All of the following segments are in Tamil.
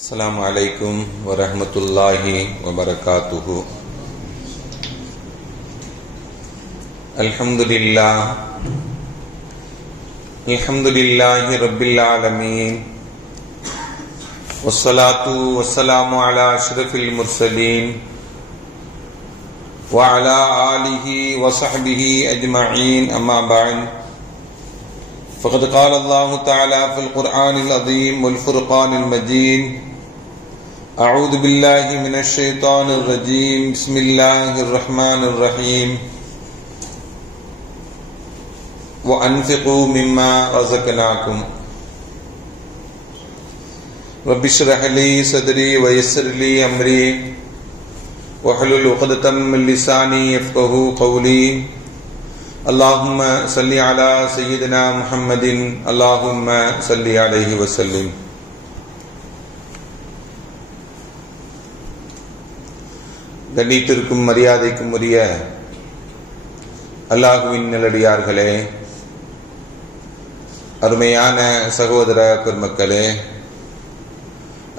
அஸ்ஸலாமு அலைக்கும் வரஹ்மத்துல்லாஹி வபரகாத்துஹு. அல்ஹம்துலில்லாஹி ரப்பில் ஆலமீன். வஸ்ஸலாத்து வஸ்ஸலாமு அலா அஷ்ரஃபில் முர்ஸலீன் வ அலா ஆலிஹி வ ஸஹ்பிஹி அஜ்மஈன். அம்மா பஅத். فقد قال الله تعالى في القرآن العظيم والفرقان المجيد: أعوذ بالله من الشيطان الرجيم. بسم الله الرحمن الرحيم. وأنفقوا مما رزقناكم رب اشرح لي صدري ويسر لي أمري واحلل عقدة من لساني يفقهوا قولي. اللهم صل على سيدنا محمد. اللهم صل عليه وسلم. கண்ணியத்திற்கும் மரியாதைக்கும் உரிய அல்லாஹுவின் நல்லடியார்களே, அருமையான சகோதர பெருமக்களே,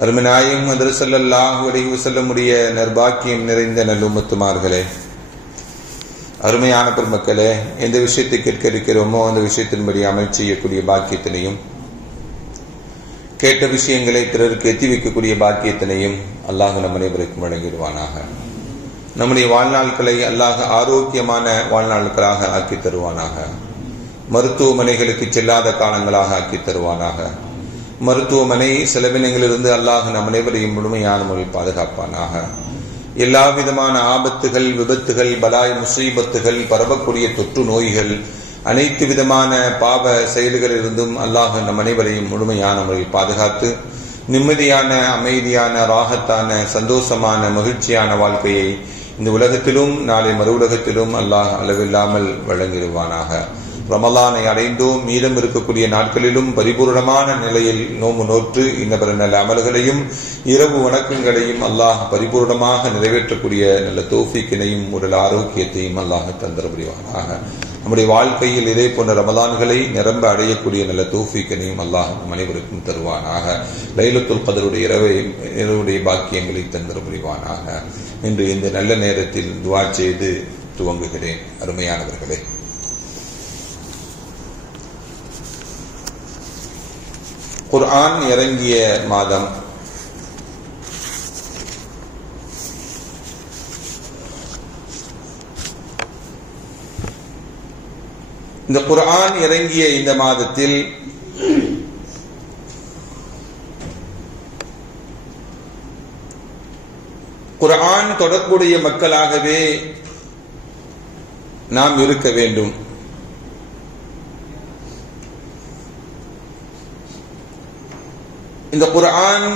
அருமைநாயகம் ஹஜ்ரத் ஸல்லல்லாஹு அலைஹி வஸல்லம் உடைய நற்பாக்கியம் நிறைந்த நல்லும்மத்துமார்களே, அருமையான பெருமக்களே, எந்த விஷயத்தை கேட்க இருக்கிறோமோ அந்த விஷயத்தின்படி அமல் செய்யக்கூடிய பாக்கியத்தினையும், கேட்ட விஷயங்களை பிறருக்கு எத்தி வைக்கக்கூடிய பாக்கியத்தினையும் அல்லாஹ் நம் அனைவருக்கும் வழங்கிடுவானாக. நம்முடைய வாழ்நாட்களை அல்லாஹ் ஆரோக்கியமான வாழ்நாட்களாக ஆக்கி தருவானாக. மருத்துவமனைகளுக்கு செல்லாத காலங்களாக ஆக்கி தருவானாக. மருத்துவமனை செலவினங்களிலிருந்து அல்லாஹ் நம் அனைவரையும் முழுமையான முறையில் பாதுகாப்பானாக. எல்லா விதமான ஆபத்துகள், விபத்துகள், பலாய் முசீபத்துகள், பரவக்கூடிய தொற்று நோய்கள், அனைத்து விதமான பாவ செயல்களிலிருந்தும் அல்லாஹ் நம் அனைவரையும் முழுமையான முறையில் பாதுகாத்து நிம்மதியான, அமைதியான, ராகத்தான, சந்தோஷமான, மகிழ்ச்சியான வாழ்க்கையை இந்த உலகத்திலும் நாளை மறு உலகத்திலும் அல்லாஹ் அளவில்லாமல் வழங்கிடுவானாக. ரமலானை அடைந்தோம், மீதம் இருக்கக்கூடிய நாட்களிலும் பரிபூர்ணமான நிலையில் நோம்பு நோற்று இன்னபிற நல்ல அமல்களையும் இரவு வணக்கங்களையும் அல்லாஹ் பரிபூர்ணமாக நிறைவேற்றக்கூடிய நல்ல தௌஃபீக்கினையும் உடல் ஆரோக்கியத்தையும் அல்லாஹ் தந்தர புரிவானாக. நம்முடைய வாழ்க்கையில் இதே போன்ற ரமலான்களை நிரம்ப அடையக்கூடிய நல்ல தௌஃபீக்கினையும் அல்லாஹ் நம் அனைவருக்கும் தருவானாக. லைலத்துல் கத்ருடைய இரவுடைய பாக்கியங்களை தந்தர புரிவானாக. இன்று இந்த நல்ல நேரத்தில் துஆ செய்து துவங்குகிறேன். அருமையானவர்களே, குர்ஆன் இறங்கிய மாதம். இந்த குர்ஆன் இறங்கிய இந்த மாதத்தில் குர்ஆன் தொடர்புடைய மக்களாகவே நாம் இருக்க வேண்டும். இந்த குர்ஆன்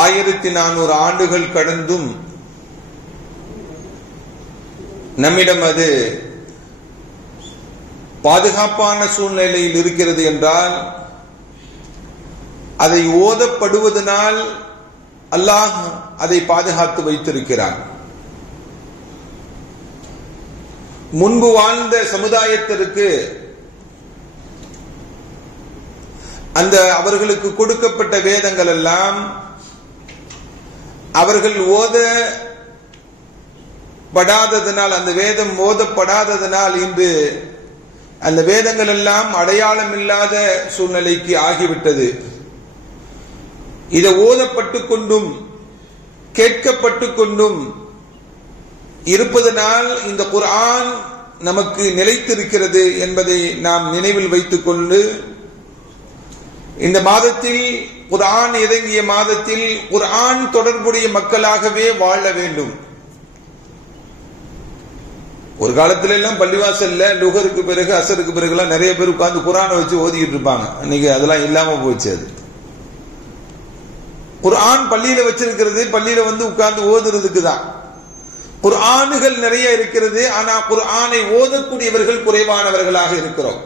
1400 ஆண்டுகள் கடந்தும் நம்மிடம் அது பாதுகாப்பான சூழ்நிலையில் இருக்கிறது என்றால் அதை ஓதப்படுவதனால் அல்லாஹ் அதை பாதுகாத்து வைத்திருக்கிறான். முன்பு வாழ்ந்த சமுதாயத்திற்கு அந்த அவர்களுக்கு கொடுக்கப்பட்ட வேதங்கள் எல்லாம் அவர்கள் ஓதப்படாததனால், அந்த வேதம் ஓதப்படாததனால் இன்று அந்த வேதங்கள் எல்லாம் அடையாளம் இல்லாத சூழ்நிலைக்கு ஆகிவிட்டது. இதை ஓதப்பட்டு கொண்டும் கேட்கப்பட்டு கொண்டும் இருப்பதனால் இந்த குர்ஆன் நமக்கு நிலைத்திருக்கிறது என்பதை நாம் நினைவில் வைத்துக் கொண்டு இந்த மாதத்தில், குர்ஆன் இறங்கிய மாதத்தில் குர்ஆன் தொடர்புடைய மக்களாகவே வாழ வேண்டும். ஒரு காலத்துல எல்லாம் பள்ளிவாசல்ல லுஹருக்கு பிறகு அசருக்கு பிறகு எல்லாம் நிறைய பேர் உட்கார்ந்து குர்ஆனை வச்சு ஓதிக்கிட்டு இருப்பாங்க. இன்னைக்கு அதெல்லாம் இல்லாம போச்சு. அது குர்ஆன் பள்ளியில வச்சிருக்கிறது, பள்ளியில வந்து உட்கார்ந்து ஓதுறதுக்கு தான். குர்ஆனுகள் நிறைய இருக்கிறது, ஆனா குர்ஆனை ஓதக்கூடியவர்கள் குறைவானவர்களாக இருக்கிறோம்.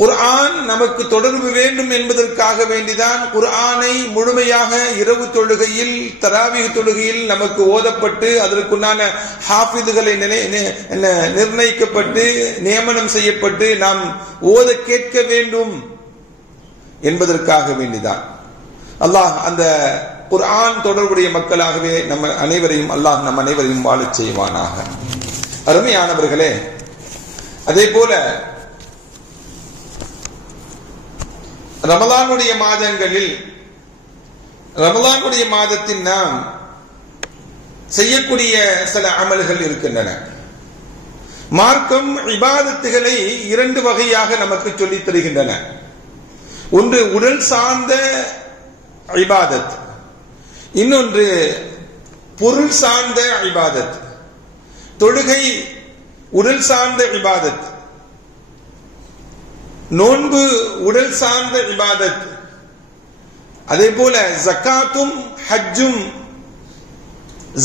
குர்ஆன் நமக்கு தொடர்பு வேண்டும் என்பதற்காக வேண்டிதான் குர்ஆனை முழுமையாக இரவு தொழுகையில், தராவீஹ் தொழுகையில் நமக்கு ஓதப்பட்டு அதற்குண்டான ஹாஃபிதுகளை நிர்ணயிக்கப்பட்டு நியமனம் செய்யப்பட்டு நாம் ஓத கேட்க வேண்டும் என்பதற்காக வேண்டிதான் அல்லாஹ் அந்த குர்ஆன் தொடர்புடைய மக்களாகவே நம்ம அனைவரையும் அல்லாஹ் நம் அனைவரையும் வாழச் செய்வானாக. அருமையானவர்களே, அதே போல ரமலானுடைய மாதங்களில் ரமலானுடைய மாதத்தில் நாம் செய்யக்கூடிய சில அமல்கள் இருக்கின்றன. மார்க்கம் இபாதத்துகளை இரண்டு வகையாக நமக்கு சொல்லித் தருகின்றன. ஒன்று உடல் சார்ந்த இபாதத், இன்னொன்று பொருள் சார்ந்த இபாதத். தொழுகை உடல் சார்ந்த இபாதத், நோன்பு உடல் சார்ந்த இபாதத். அதே போல ஜக்காத்தும் ஹஜ்ஜும்,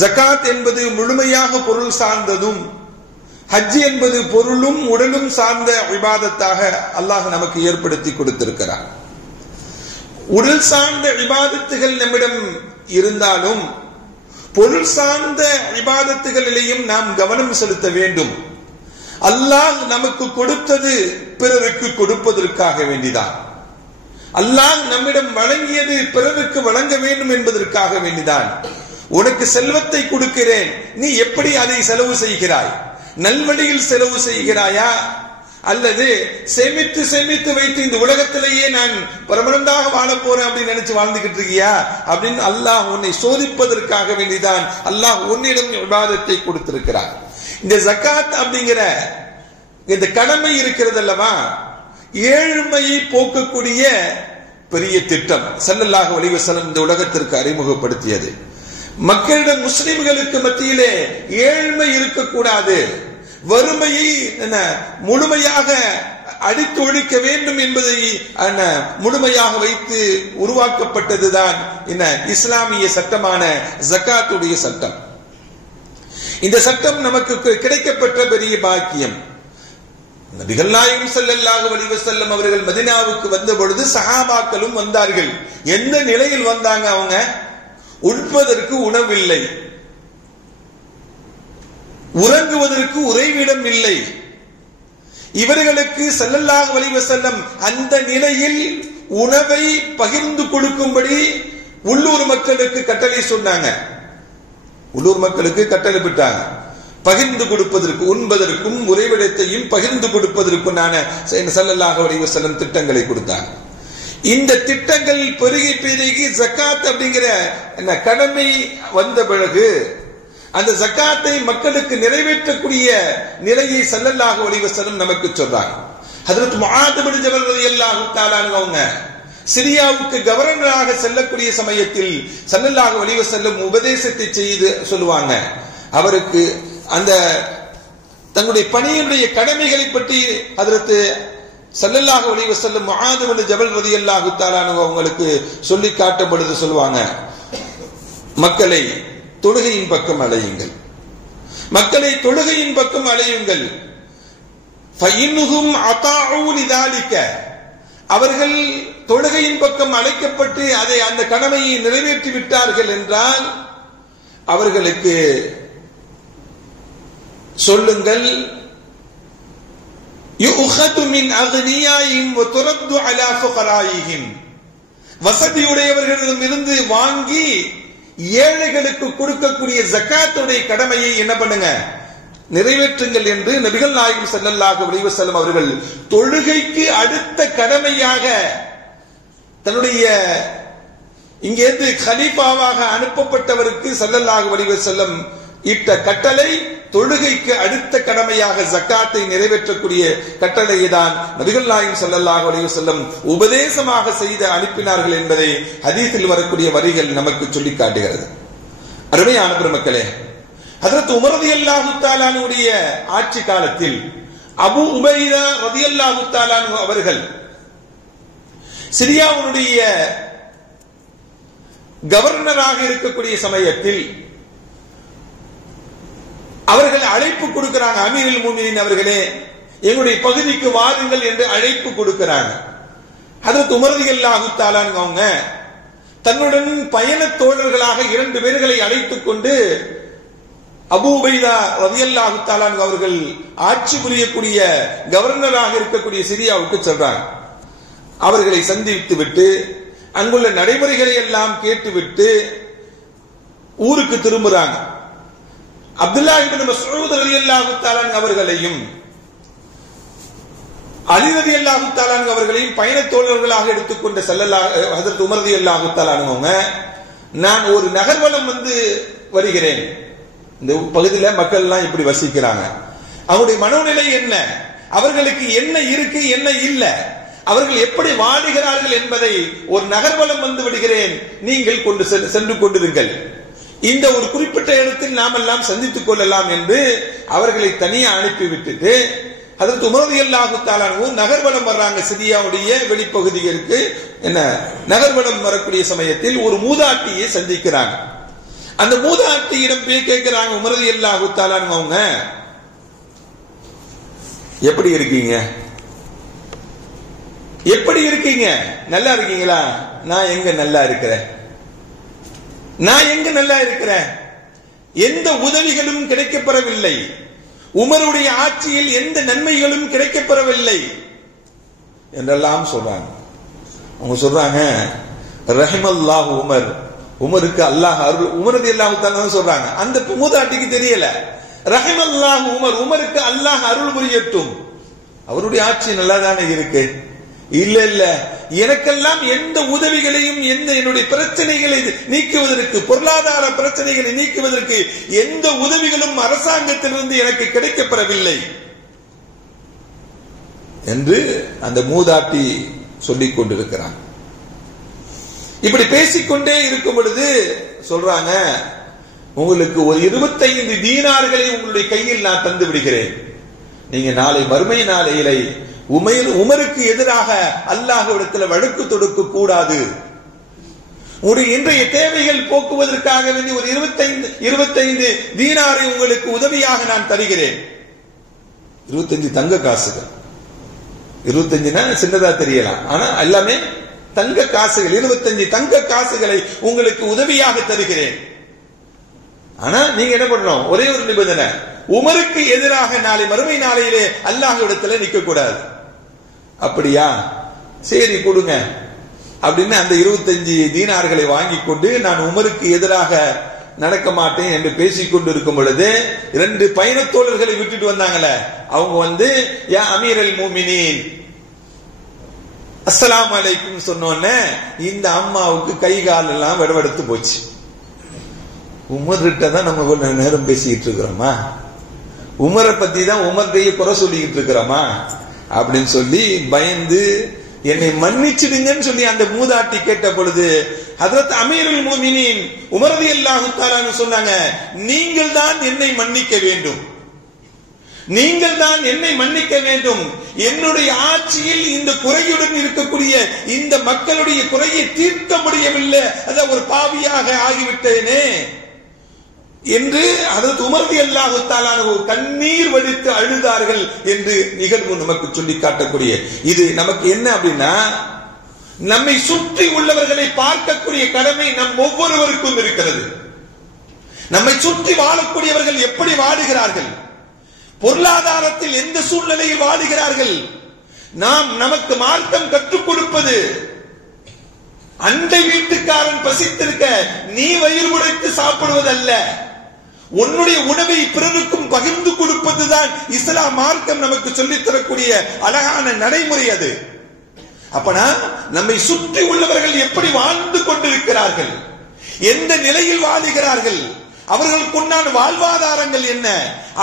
ஜக்காத் என்பது முழுமையாக பொருள் சார்ந்ததும், ஹஜ் என்பது பொருளும் உடலும் சார்ந்த இபாதத்தாக அல்லாஹ் நமக்கு ஏற்படுத்தி கொடுத்திருக்கிறார். உடல் சார்ந்த இபாதத்துகள் நம்மிடம் இருந்தாலும் பொருள் சார்ந்த இபாதத்துகளிலேயும் நாம் கவனம் செலுத்த வேண்டும். அல்லாஹ் நமக்கு கொடுத்தது பிறருக்கு கொடுப்பதற்காக வேண்டிதான். அல்லாஹ் நம்மிடம் வழங்கியது பிறருக்கு வழங்க வேண்டும் என்பதற்காக வேண்டிதான். உனக்கு செல்வத்தை கொடுக்கிறேன், நீ எப்படி அதை செலவு செய்கிறாய்? நல்வழியில் செலவு செய்கிறாயா, அல்லது சேமித்து சேமித்து வைத்து இந்த உலகத்திலேயே நான் பர்மனண்டாக வாழ போறேன் அப்படின்னு நினைச்சு வாழ்ந்துகிட்டு இருக்கியா அப்படின்னு அல்லாஹ் உன்னை சோதிப்பதற்காக வேண்டிதான் அல்லாஹ் உன்னிடம் இபாதத்தை கொடுத்திருக்கிறார். இந்த ஜக்காத் அப்படிங்கிற இந்த கடமை இருக்கிறது அல்லவா, ஏழ்மையை போக்கக்கூடிய பெரிய திட்டம் ஸல்லல்லாஹு அலைஹி வஸல்லம் இந்த உலகத்திற்கு அறிமுகப்படுத்தியது. மக்களிடம் முஸ்லிம்களுக்கு மத்தியிலே ஏழ்மை இருக்கக்கூடாது, வறுமையை முழுமையாக அடித்து ஒழிக்க வேண்டும் என்பதை முழுமையாக வைத்து உருவாக்கப்பட்டதுதான் இஸ்லாமிய சட்டமான ஜக்காத்துடைய சட்டம். இந்த சட்டம் நமக்கு கிடைக்கப்பட்ட பெரிய பாக்கியம். நபிகள் நாயகம் ஸல்லல்லாஹு அலைஹி வஸல்லம் அவர்கள் மதீனாவுக்கு வந்த பொழுது சஹாபாக்களும் வந்தார்கள். எந்த நிலையில் வந்தாங்க? அவங்க உண்பதற்கு உணவில்லை, உறங்குவதற்கு உறைவிடம் இல்லை. இவர்களுக்கு ஸல்லல்லாஹு அலைஹி வஸல்லம் அந்த நிலையில் உணவை பகிர்ந்து கொடுக்கும்படி உள்ளூர் மக்களுக்கு கட்டளை சொன்னாங்க. உள்ளூர் மக்களுக்கு கட்டளை விட்டாங்க, பகிர்ந்து கொடுப்பதற்கு, உண்பதற்கும் உறைவிடத்தையும் பகிர்ந்து கொடுப்பதற்கும் ஸல்லல்லாஹு அலைஹி வஸல்லம் திட்டங்களை கொடுத்தாங்க. இந்த திட்டங்கள் பெருகி பெருகி ஜக்காத் அப்படிங்கிற கடமை வந்த பிறகு அந்த ஜக்காத்தை மக்களுக்கு நிறைவேற்றக்கூடிய நிலையை ஸல்லல்லாஹு அலைஹி வஸல்லம் நமக்கு சொல்றாங்க. ஹஜ்ரத் முஆத் பின் ஜபல் ரலியல்லாஹு தஆலா அவங்க சிரியாவுக்கு கவர்னராக செல்லக்கூடிய சமயத்தில் ஸல்லல்லாஹு அலைஹி வஸல்லம் உபதேசத்தை செய்து சொல்லுவாங்க. அவருக்கு அந்த தங்களுடைய பணியினுடைய கடமைகளை பற்றி ஹஜ்ரத் ஸல்லல்லாஹு அலைஹி வஸல்லம் முஆத் பின் ஜபல் ரலியல்லாஹு தஆலா அவங்களுக்கு சொல்லி காட்டும் பொழுது சொல்லுவாங்க, மக்களை தொழுகையின் பக்கம் அழையுங்கள், மக்களை தொழுகையின் பக்கம் அழையுங்கள். ஃபஇன்ஹும் அதாஉ லிதாலிக, அவர்கள் தொழுகையின் பக்கம் அழைக்கப்பட்டு அதை அந்த கடமையை நிறைவேற்றி விட்டார்கள் என்றால் அவர்களுக்கு சொல்லுங்கள், யுஅഖது மின் அக்னியாயிஹிம் வ துரது அலா ஃபுகராயிஹிம், வசதியுடையவர்களிடம் இருந்து வாங்கி ஏழைகளுக்கு கொடுக்கக்கூடிய ஜக்காத்துடைய கடமையை என்ன பண்ணுங்க, நிறைவேற்றுங்கள் என்று நபிகள் நாயகம் ஸல்லல்லாஹு அலைஹி வஸல்லம் அவர்கள் தொழுகைக்கு அடுத்த கடமையாக தன்னுடைய இங்கேருந்து கலீஃபாவாக அனுப்பப்பட்டவருக்கு ஸல்லல்லாஹு அலைஹி வஸல்லம் இட்ட கட்டளை தொழுகைக்கு அடுத்த கடமையாக ஜக்காத்தை நிறைவேற்றக்கூடிய கட்டளையை தான் நபிகள் நாயகம் ஸல்லல்லாஹு அலைஹி வஸல்லம் உபதேசமாக செய்து அனுப்பினார்கள் என்பதை ஹதீஸில் வரக்கூடிய வரிகள் நமக்கு சொல்லி காட்டுகிறது. அருமையான பெருமக்களே, ஹஜ்ரத் உமர் ரலியல்லாஹு தஆலா அன்ஹுடைய ஆட்சி காலத்தில் அபூ உபைதா ரலியல்லாஹு தஆலா அன்ஹு அவர்கள் சிரியாவுடைய கவர்னராக இருக்கக்கூடிய சமயத்தில் அவர்கள் அழைப்பு கொடுக்கிறாங்க. அமீருல் முஃமினீன் அவர்களே, எங்களுடைய பகுதிக்கு வாருங்கள் என்று அழைப்பு கொடுக்கிறாங்க. ஹஜ்ரத் உமர் ரலியல்லாஹு தஆலா அவங்க தன்னுடன் பயண தோழர்களாக 2 பேர்களை அழைத்துக் கொண்டு அபூ உபைதா ரலியல்லாஹு தஆலா அவர்கள் ஆட்சி புரியக்கூடிய கவர்னராக இருக்கக்கூடிய சிரியாவுக்கு சென்றாங்க. அவர்களை சந்தித்து விட்டு அங்குள்ள நடைமுறைகளை எல்லாம் கேட்டுவிட்டு ஊருக்கு திரும்புறாங்க. அப்துல்லாஹ் இப்னு மஸ்ஊத் ரலியல்லாஹு தஆலா அவர்களையும் அலி ரலியல்லாஹு தஆலா அவர்களையும் பயண தோழர்களாக எடுத்துக்கொண்ட ஹஜ்ரத் உமர் ரலியல்லாஹு தஆலா அவங்க, நான் ஒரு நகர்வலம் வருகிறேன். இந்த பகுதியில் மக்கள் எல்லாம் இப்படி வசிக்கிறாங்க. அவருடைய மனோநிலை என்ன, அவர்களுக்கு என்ன இருக்கு என்ன இல்ல, அவர்கள் எப்படி வாழுகிறார்கள் என்பதை ஒரு நகர்வலம் விடுகிறேன், நீங்கள் கொண்டு சென்று கொண்டிருங்கள். இந்த ஒரு குறிப்பிட்ட இடத்தில் நாம் எல்லாம் சந்தித்துக் கொள்ளலாம் என்று அவர்களை தனியா அனுப்பிவிட்டு ஹஜ்ரத் உமர் ரலியல்லாஹு தஆலா நகர்வலம் வர்றாங்க. சிரியாவுடைய வெளிப்பகுதிகளுக்கு என்ன நகர்வலம் வரக்கூடிய சமயத்தில் ஒரு மூதாட்டியை சந்திக்கிறாங்க. அந்த மூதாட்டியிடம் போய் கேட்கிறாங்க, உமர் ரலியல்லாஹு தஆலா அவங்க எப்படி இருக்கீங்க, எப்படி இருக்கீங்க, நல்லா இருக்கீங்களா? நான் எங்க நல்லா இருக்கிறேன், நான் எங்க நல்லா இருக்கிறேன், எந்த உதவிகளும் கிடைக்கப்பெறவில்லை, உமருடைய ஆட்சியில் எந்த நன்மைகளும் கிடைக்கப்பெறவில்லை என்றெல்லாம் சொல்றாங்க. அவங்க சொல்றாங்க, ரஹிமல்லாஹு உமர், உமருக்கு அல்லாஹ் அருள், உமர் ரலியல்லாஹு தஆலா சொல்றாங்க. அந்த மூதாட்டிக்கு தெரியல, ரஹிமல்லாஹு உமர், உமருக்கு அல்லாஹ் அருள் புரியட்டும், அவருடைய ஆட்சி நல்லா தானே இருக்கு. இல்ல இல்ல, எனக்கெல்லாம் எந்த உதவிகளையும் என்னுடைய பிரச்சனைகளை நீக்குவதற்கு, பொருளாதார பிரச்சனைகளை நீக்குவதற்கு எந்த உதவிகளும் அரசாங்கத்திலிருந்து எனக்கு கிடைக்கப்பெறவில்லை என்று அந்த மூதாட்டி சொல்லிக் கொண்டிருக்கிறான். இப்படி பேசிக்கொண்டே இருக்கும் பொழுது சொல்றாங்க, உங்களுக்கு ஒரு 25 தீனார்களை உங்களுடைய கையில் நான் தந்து விடுகிறேன், நீங்க நாளை மறுமை நாளையிலே உமருக்கு எதிராக அல்லாஹ்விடத்தில் வழக்கு தொடுக்க கூடாது, உங்களுடைய இன்றைய தேவைகள் போக்குவதற்காக வேண்டி ஒரு 25 தீனாரை உங்களுக்கு உதவியாக நான் தருகிறேன். 25 தங்க காசுகள், 25னா சின்னதா தெரியலாம், ஆனா எல்லாமே தங்க காசுகள், 25 தங்க காசுகளை உங்களுக்கு உதவியாக தருகிறேன். ஆனா நீங்க என்ன பண்ணணும், ஒரே ஒரு நிபந்தனை, உமருக்கு எதிராக நாளை மறுமை நாளையிலே அல்லாஹ்விடத்தில் நிற்க கூடாது. அப்படியா, சரி கொடுங்க அப்படின்னு அந்த 25 தீனார்களை வாங்கி கொண்டு நான் உமருக்கு எதிராக நடக்க மாட்டேன் என்று பேசிக் கொண்டு இருக்கும் பொழுது 2 பயணத்தோழர்களை விட்டுட்டு வந்தாங்களே, அவங்க யா அமீரல் மூமினீன் அஸ்ஸலாமு அலைக்கும் சொன்னோன்னே இந்த அம்மாவுக்கு கை கால் எல்லாம் வெடவெடுத்து போச்சு. உமர்கிட்ட தான் நம்ம கொஞ்ச நேரம் பேசிக்கிட்டு இருக்கிறோமா, உமரை பத்தி தான் உமர்கிட்டயே குறை சொல்லிக்கிட்டு இருக்கிறோமா அப்படின்னு சொல்லி பயந்து என்னை மன்னிச்சிடுங்கன்னு சொல்லி அந்த மூதாட்டி கேட்ட பொழுது ஹஜ்ரத் அமீருல் முஃமினீன் உமர் ரலியல்லாஹு தஆலா சொன்னாங்க, நீங்கள் தான் என்னை மன்னிக்க வேண்டும், நீங்கள் தான் என்னை மன்னிக்க வேண்டும், என்னுடைய ஆட்சியில் இந்த குறையுடன் இருக்கக்கூடிய இந்த மக்களுடைய குறையை தீர்க்க முடியவில்லை, அத ஒரு பாவியாக ஆகிவிட்டேனே என்று ஹஜ்ரத் உமர் ரலியல்லாஹு தஆலா கண்ணீர் வடித்து அழுதார்கள் என்று நிகழ்வு நமக்கு சொல்லி காட்டக்கூடிய இது நமக்கு என்ன அப்படின்னா, நம்மை சுற்றி உள்ளவர்களை பார்க்கக்கூடிய கடமை நம் ஒவ்வொருவருக்கும் இருக்கிறது. நம்மை சுற்றி வாழக்கூடியவர்கள் எப்படி வாழுகிறார்கள், பொருளாதாரத்தில் எந்த சூழ்நிலையில் வாழுகிறார்கள், நாம் நமக்கு மார்க்கம் கற்றுக் கொடுப்பது அண்டை வீட்டுக்காரன் பசித்திருக்க நீ வயிறு உடைத்து சாப்பிடுவதல்ல, உன்னுடைய உணவை பிறருக்கும் பகிர்ந்து கொடுப்பதுதான் இஸ்லாம் மார்க்கம் நமக்கு சொல்லித் தரக்கூடிய அழகான நடைமுறை அது. அப்பனா நம்மை சுற்றி உள்ளவர்கள் எப்படி வாழ்ந்து கொண்டிருக்கிறார்கள், எந்த நிலையில் வாழுகிறார்கள், அவர்களுக்குண்டான வாழ்வாதாரங்கள் என்ன,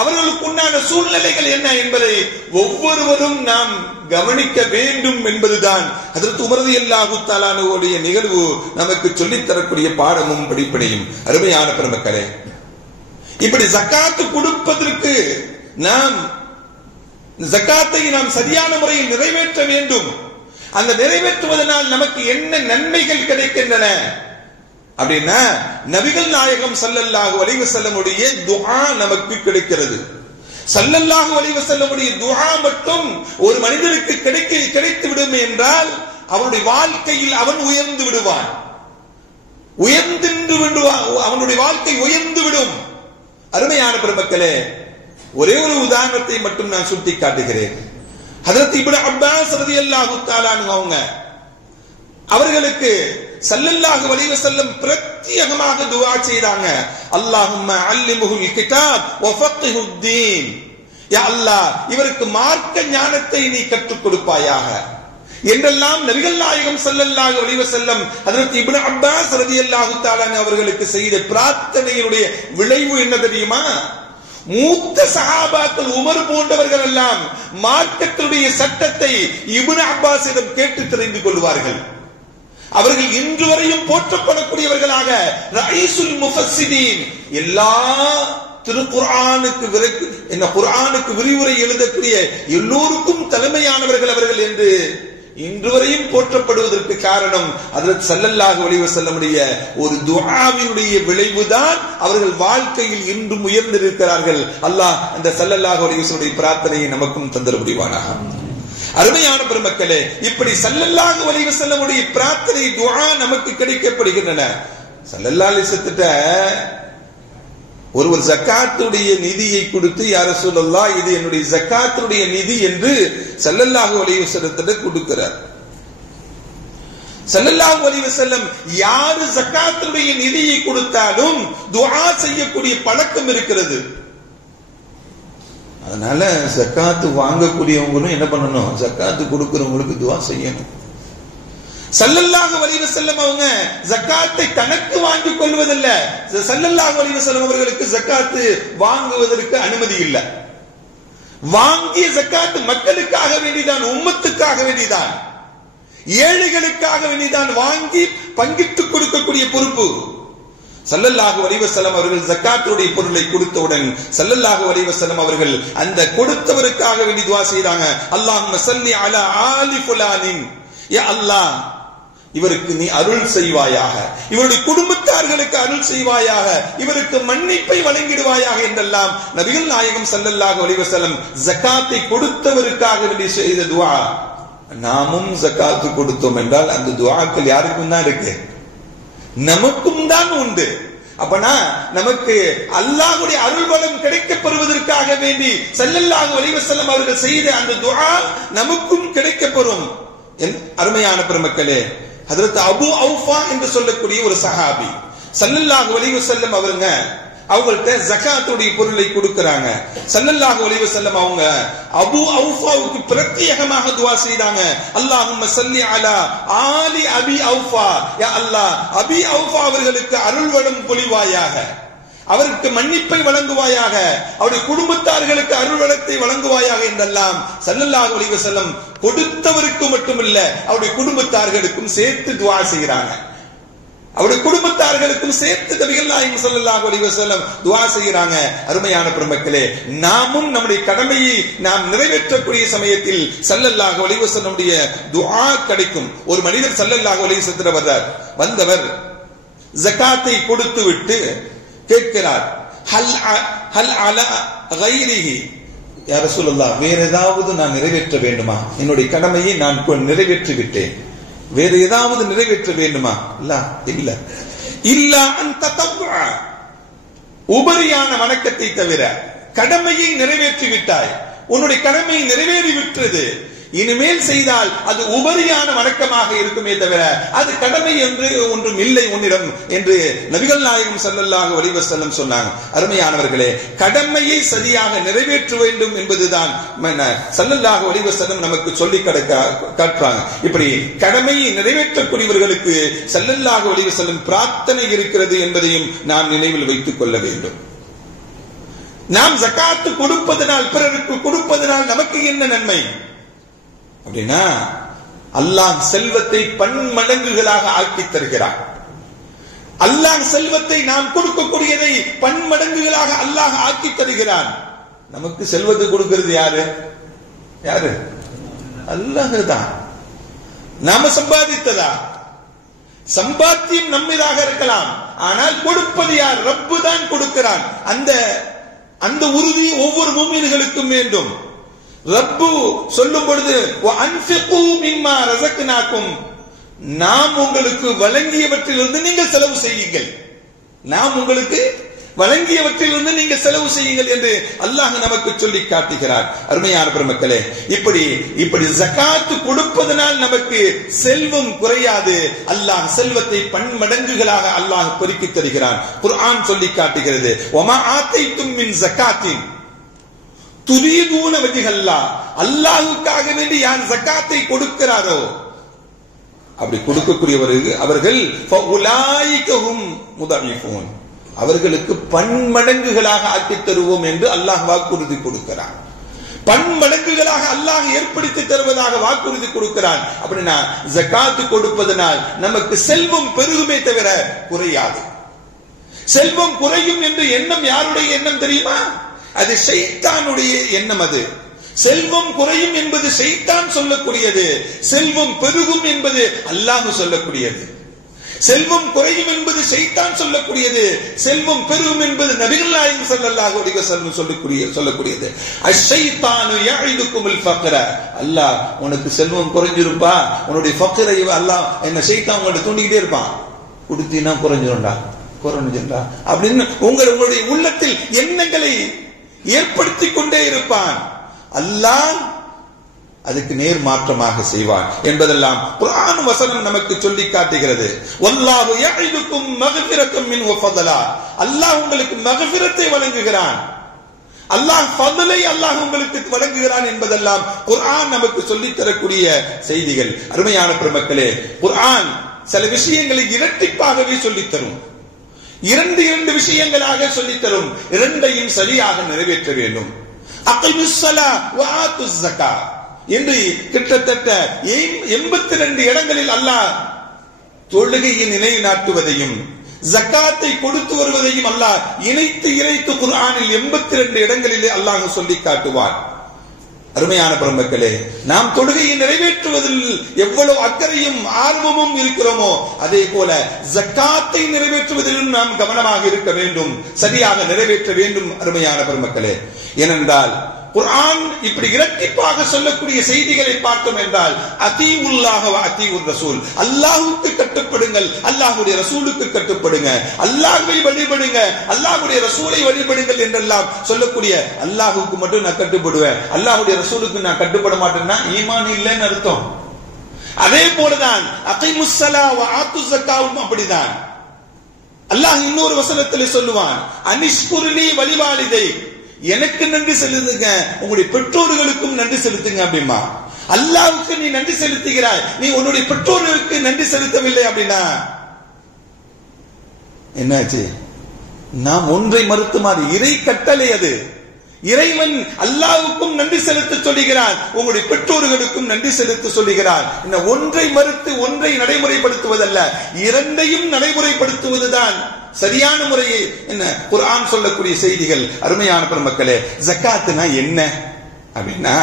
அவர்களுக்குண்டான சூழ்நிலைகள் என்ன என்பதை ஒவ்வொருவரும் நாம் கவனிக்க வேண்டும் என்பதுதான் ஹஜ்ரத் உமர் ரலியல்லாஹு தஆலாவுடைய நிகழ்வு நமக்கு சொல்லித் தரக்கூடிய பாடமும் படிப்பனையும். அருமையான பெருமக்களே, இப்படி ஜக்காத்து கொடுப்பதற்கு நாம் ஜக்காத்தை நாம் சரியான முறையில் நிறைவேற்ற வேண்டும். அந்த நிறைவேற்றுவதனால் நமக்கு என்ன நன்மைகள் கிடைக்கின்றன அப்படின்னா, நபிகள் நாயகம் ஸல்லல்லாஹு அலைஹி வஸல்லம் உடைய துஆ நமக்கு கிடைக்கிறது. ஸல்லல்லாஹு அலைஹி வஸல்லம் உடைய துஆ மட்டும் ஒரு மனிதனுக்கு கிடைத்து விடும் என்றால் அவனுடைய வாழ்க்கையில் அவன் உயர்ந்து விடுவான், அவனுடைய வாழ்க்கை உயர்ந்து விடும். அருமையான பெருமக்களே, ஒரே ஒரு உதாரணத்தை மட்டும் நான் சுட்டி காட்டுகிறேன். ஹஜ்ரத் இப்னு அப்பாஸ் ரலியல்லாஹு தஆலா அவங்க அவர்களுக்கு ஸல்லல்லாஹு அலைஹி வஸல்லம் பிரத்யேகமாக துஆ செய்தாங்க. அல்லாஹும்ம அல்லிமுஹுல் கிதாப் வ ஃபக்ஹுத் தீன். யா அல்லாஹ், இவருக்கு மார்க்க ஞானத்தை நீ கற்றுக் கொடுப்பாயாக என்றெல்லாம் நபிகள் நாயகம் ஸல்லல்லாஹு அலைஹி வஸல்லம் ஹஜ்ரத் இப்னு அப்பாஸ் ரலியல்லாஹு தஆலா அவர்களுக்கு செய்த பிரார்த்தனையினுடைய விளைவு என்ன தெரியுமா? மூத்த சஹாபாக்கள் உமர் போன்றவர்கள் எல்லாம் மார்க்கத்தினுடைய சட்டத்தை இப்னு அப்பாஸிடம் கேட்டு தெரிந்து கொள்வார்கள். அவர்கள் இன்று வரையும் போற்றப்படக்கூடியவர்களாக ரயீசுல் முஃபஸ்ஸிரீன், எல்லா திருக்குர்ஆனுக்கு குர்ஆனுக்கு விரிவுரை எழுதக்கூடிய எல்லோருக்கும் தலைமையானவர்கள் அவர்கள் என்று இன்று வரையும் போற்றப்படுவதற்கு காரணம் ஹஜ்ரத் ஸல்லல்லாஹு அலைஹி வஸல்லமுடைய ஒரு துஆவினுடைய விளைவுதான். அவர்கள் வாழ்க்கையில் இன்றும் உயர்ந்திருக்கிறார்கள். அல்லாஹ் அந்த ஸல்லல்லாஹு அலைஹி வஸல்லுடைய பிரார்த்தனையை நமக்கும் தந்தர முடிவானாக. அருமையான பெருமக்களே, இப்படி ஸல்லல்லாஹு அலைஹி வஸல்லமுடைய பிரார்த்தனை துஆ நமக்கு கிடைக்கப்படுகின்றன. ஸல்லல்லாஹு அலைஹி வஸல்லம் ஒருவர் ஜக்காத்துடைய நிதியை கொடுத்து, யா ரசூலல்லாஹ், இது என்னுடைய ஜக்காத்துடைய நிதி என்று ஸல்லல்லாஹு அலைஹி வஸல்லம் கொடுக்கிறார். ஸல்லல்லாஹு அலைஹி வஸல்லம் யாரு ஜக்காத்துடைய நிதியை கொடுத்தாலும் துஆ செய்யக்கூடிய பழக்கம் இருக்கிறது. அதனால ஜக்காத்து வாங்கக்கூடியவங்களும் என்ன பண்ணணும்? ஜக்காத்து கொடுக்கிறவங்களுக்கு துஆ செய்யணும். ஸல்லல்லாஹு அலைஹி வஸல்லம் அவங்க ஜக்காத்தை தனக்கு வாங்கிக் கொள்வதில்ல. ஸல்லல்லாஹு அலைஹி வஸல்லம் அவர்களுக்கு ஜக்காத்து வாங்குவதற்கு அனுமதி இல்லை. வாங்கிய ஜக்காத்து மக்களுக்காக வேண்டிதான், உம்மத்துக்காக வேண்டிதான், ஏழைகளுக்காக வேண்டிதான் வாங்கி பங்கிட்டு கொடுக்கக்கூடிய பொறுப்பு. ஸல்லல்லாஹு அலைஹி வஸல்லம் அவர்கள் ஜக்காத்துடைய பொருளை கொடுத்தவுடன் ஸல்லல்லாஹு அலைஹி வஸல்லம் அவர்கள் அந்த கொடுத்தவருக்காக வேண்டி துஆ செய்தாங்க. அல்லாஹும்ம ஸல்லி அலா ஆலி ஃபுலானின், யா அல்லாஹ், இவருக்கு நீ அருள் செய்வாயாக, இவருடைய குடும்பத்தார்களுக்கு அருள் செய்வாயாக, இவருக்கு மன்னிப்பை வழங்கிடுவாயாக என்றெல்லாம் நபிகள் நாயகம் ஸல்லல்லாஹு அலைஹி வஸல்லம் ஜக்காத்தை கொடுத்தவருக்காக வேண்டி செய்த துஆ. நாமும் ஜக்காத்து கொடுத்தோம் என்றால் அந்த துஆக்கள் யாருக்கும் தான் இருக்கு, நமக்கும் தான் உண்டு. அப்பனா நமக்கு அல்லாஹ்வுடைய அருள்வளம் கிடைக்கப்பெறுவதற்காக வேண்டி ஸல்லல்லாஹு அலைஹி வஸல்லம் அவர்கள் செய்த அந்த துஆ நமக்கும் கிடைக்கப்பெறும். அருமையான பெருமக்களே, ஹஜ்ரத் அபூ அவுஃபா என்று சொல்லக்கூடிய ஒரு சஹாபி ஸல்லல்லாஹு அலைஹி வஸல்லம் அவங்கள்ட்ட ஜகாத்துடைய பொருளை கொடுக்கறாங்க. ஸல்லல்லாஹு அலைஹி வஸல்லம் அவங்க அபூ அவுஃபாவுக்கு பிரத்யேகமாக துஆ செய்தாங்க. அல்லாஹும்ம ஸல்லி அலா ஆலி அபி அவுஃபா, யா அல்லாஹ், அபி அவுஃபா அவர்களுக்கு அருள்வளம் பொழிவாயாக, அவருக்கு மன்னிப்பை வழங்குவாயாக, அவருடைய குடும்பத்தார்களுக்கு அருள்வளத்தை வழங்குவாயாக என்றெல்லாம் ஸல்லல்லாஹு அலைஹி வஸல்லம் கொடுத்தவருக்கு மட்டுமல்ல அவருடைய குடும்பத்தார்களுக்கும் சேர்த்து துஆ செய்கிறாங்க. அவருடைய குடும்பத்தார்களுக்கும் சேர்த்து நபிகள் நாயகம் ஸல்லல்லாஹு அலைஹி வஸல்லம் துஆ செய்கிறாங்க. அருமையான பெருமக்களே, நாமும் நம்முடைய கடமையை நாம் நிறைவேற்றக்கூடிய சமயத்தில் ஸல்லல்லாஹு அலைஹி வஸல்லமுடைய துஆ கிடைக்கும். ஒரு மனிதர் ஸல்லல்லாஹு அலைஹி வஸல்லம் வந்தவர் ஜகாத்தை கொடுத்து விட்டு கேட்கிறார், ஹல் அலா கைரிஹி, யா ரசூலல்லாஹ், வேற ஏதாவது நான் நிறைவேற்ற வேண்டுமா? என்னுடைய கடமையை நான் நிறைவேற்றி விட்டேன், வேற ஏதாவது நிறைவேற்ற வேண்டுமா? இல்ல இல்ல அந்த உபரியான வணக்கத்தை தவிர கடமையை நிறைவேற்றி விட்டாய், உன்னுடைய கடமை நிறைவேறி விட்டது, இனிமேல் செய்தால் அது உபரியான வணக்கமாக இருக்குமே தவிர அது கடமை என்று ஒன்றும் இல்லை உன்னிடம் என்று நபிகள் நாயகம் ஸல்லல்லாஹு அலைஹி வஸல்லம் சொன்னாங்க. அருமையானவர்களே, கடமையை சரியாக நிறைவேற்ற வேண்டும் என்பதுதான் ஸல்லல்லாஹு அலைஹி வஸல்லம் நமக்கு சொல்லி காட்டுறாங்க. இப்படி கடமையை நிறைவேற்றக்கூடியவர்களுக்கு ஸல்லல்லாஹு அலைஹி வஸல்லம் பிரார்த்தனை இருக்கிறது என்பதையும் நாம் நினைவில் வைத்துக் கொள்ள வேண்டும். நாம் ஜகாத்து கொடுப்பதனால், பிறருக்கு கொடுப்பதனால் நமக்கு என்ன நன்மை அப்படின்னா, அல்லாஹ் செல்வத்தை பன்மடங்குகளாக ஆக்கி தருகிறான். அல்லாஹ் செல்வத்தை நாம் கொடுக்கக்கூடியதை பன்மடங்குகளாக அல்லாஹ் ஆக்கி தருகிறான். நமக்கு செல்வத்தை கொடுக்கிறது யாரு? அல்லாஹ் தான். நாம சம்பாதித்ததா? சம்பாத்தியம் நம்மிதாக இருக்கலாம், ஆனால் கொடுப்பது யார்? ரப்பு தான் கொடுக்கிறான். அந்த உறுதி ஒவ்வொரு முஃமின்களுக்கும் வேண்டும். ரப்பு சொல்லும் பொழுது வஅன்ஃபிகு மிம்மா ரஸக்னாக்கும், நாம் உங்களுக்கு வழங்கியவற்றிலிருந்து நீங்கள் செலவு செய்யுங்கள். நாம் உங்களுக்கு வழங்கியவற்றிலிருந்து நீங்க செலவு செய்யுங்கள் என்று அல்லாஹ் நமக்கு சொல்லி காட்டுகிறார். அருமையான பெருமக்களே, இப்படி ஜகாத்து கொடுப்பதனால் நமக்கு செல்வம் குறையாது. அல்லாஹ் செல்வத்தை பன்மடங்குகளாக அல்லாஹ் பெருக்கி தருகிறான். குர்ஆன் சொல்லி காட்டுகிறது, வமா ஆதைத்தும் மின் ஜகாத்தின் துரீதுன வஜ்ஹல்லாஹ், அல்லாஹ்வுக்காக வேண்டி யார் ஜகாத்தை கொடுக்கிறாரோ அப்படி கொடுக்கக்கூடியவர்கள் அவர்கள் ஃபஉலாயிகஹும் முதஇஃபூன், அவர்களுக்கு பன்மடங்குகளாக ஆக்கி தருவோம் என்று அல்லாஹ் வாக்குறுதி கொடுக்கிறான். பன்மடங்குகளாக அல்லாஹ் ஏற்படுத்தி தருவதாக வாக்குறுதி கொடுக்கிறான். அப்படின்னா ஜகாத்து கொடுப்பதனால் நமக்கு செல்வம் பெருகுமே தவிர குறையாது. செல்வம் குறையும் என்று எண்ணம் யாருடைய எண்ணம் தெரியுமா? அது ஷைத்தானுடைய எண்ணம். அது செல்வம் குறையும் என்பது ஷைத்தான் சொல்லக்கூடியது, செல்வம் பெருகும் என்பது அல்லாஹ் சொல்லக்கூடியது. செல்வம் குறையும் என்பது ஷைத்தான் சொல்லக்கூடியது, செல்வம் பெருகும் என்பது நபிகள் நாயகம் ஸல்லல்லாஹு அலைஹி வஸல்லம் சொல்லக்கூடியது. அஷைத்தானு யஇதுகுமுல் ஃபக்ர, அல்லாஹ் உனக்கு செல்வம் குறைஞ்சிருப்பா, உன்னுடைய ஃபக்ரை அல்லாஹ் என்ன ஷைத்தான் உங்கள்ட்ட தூண்டிக்கிட்டே இருப்பான், கொடுத்தீனா குறைஞ்சிரும்டா அப்படின்னு உங்களுடைய உள்ளத்தில் எண்ணங்களை ஏற்படுத்தி கொண்டே இருப்பான். அல்லாஹ் அதுக்கு நேர் மாற்றமாக செய்வான் என்பதெல்லாம் குர்ஆன் வசனம் நமக்கு சொல்லி காட்டுகிறது. வல்லாஹு யஇதுக்கும் மக்ஃபிரத்தம் மின்ஹு ஃபதலா, அல்லாஹ் உங்களுக்கு மக்ஃபிரத்தை வழங்குகிறான், அல்லாஹ் ஃபதலை அல்லாஹ் உங்களுக்கு வழங்குகிறான் என்பதெல்லாம் குர்ஆன் நமக்கு சொல்லி தரக்கூடிய செய்திகள். அருமையான பெருமக்களே, குர்ஆன் சில விஷயங்களை இரட்டிப்பாகவே சொல்லித் தரும், இரண்டு விஷயங்களாக சொல்லித் தரும். இரண்டையும் சரியாக நிறைவேற்ற வேண்டும். அகிமுஸ் ஸலா வ ஆத்துஸ் ஸகா என்று கிட்டத்தட்ட 82 இடங்களில் அல்லாஹ் தொழுகையை நிலைநாட்டுவதையும் ஜகாத்தை கொடுத்து வருவதையும் அல்லாஹ் இணைத்து குர்ஆனில் 82 இடங்களிலே அல்லாஹ் சொல்லி காட்டுவான். அருமையான பெருமக்களே, நாம் தொழுகையை நிறைவேற்றுவதில் எவ்வளவு அக்கறையும் ஆர்வமும் இருக்கிறோமோ அதே போல ஜகாத்தை நிறைவேற்றுவதிலும் நாம் கவனமாக இருக்க வேண்டும், சரியாக நிறைவேற்ற வேண்டும். அருமையான பெருமக்களே, ஏனென்றால் குர்ஆன் இப்படி இரட்டிப்பாக சொல்லக்கூடிய செய்திகளை பார்த்தோம் என்றால் அதீஉல்லாஹ வ அதீஉர் ரசூல், அல்லாஹ்வுக்கு கட்டுப்படுங்கள், அல்லாஹ்வுடைய ரசூலுக்கு கட்டுப்படுங்க, அல்லாஹ்வை வழிபடுங்க, அல்லாஹ்வுடைய ரசூலை வழிபடுங்கள் என்றெல்லாம் சொல்லக்கூடிய அல்லாஹ்வுக்கு மட்டும் நான் கட்டுப்படுவேன், அல்லாஹ்வுடைய ரசூலுக்கு நான் கட்டுப்பட மாட்டேன்னா ஈமான் இல்லைன்னு அர்த்தம். அதே போலதான் அகிமுஸ் ஸலா வ ஆத்துஸ் ஸகாவும் அப்படிதான். அல்லாஹ் இன்னொரு வசனத்திலே சொல்லுவான், அனிஷ்குர்லி வலிவாலிதை, எனக்கு நன்றி செலுத்துங்க, உங்களுடைய பெற்றோர்களுக்கும் நன்றி செலுத்துங்க அப்படிமா. அல்லாஹ்வுக்கு நீ நன்றி செலுத்துகிறாய், நீ உன்னுடைய பெற்றோர்களுக்கு நன்றி செலுத்தவில்லை அப்படின்னா என்னாச்சு? நாம் ஒன்றை மறுத்துமாறு இறை கட்டளை அது. இறைவன் அல்லாஹ்வுக்கும் நன்றி செலுத்த சொல்லுகிறான், உங்களுடைய பெற்றோர்களுக்கும் நன்றி செலுத்த சொல்லுகிறான். இந்த ஒன்றை மறுத்து ஒன்றை நடைமுறைப்படுத்துவதல்ல, இரண்டையும் நடைமுறைப்படுத்துவதுதான் சரியான முறையை என்ன குர்ஆன் சொல்லக்கூடிய செய்திகள். அருமையான பெருமக்களே, ஜகாத்னா என்ன அப்படின்னா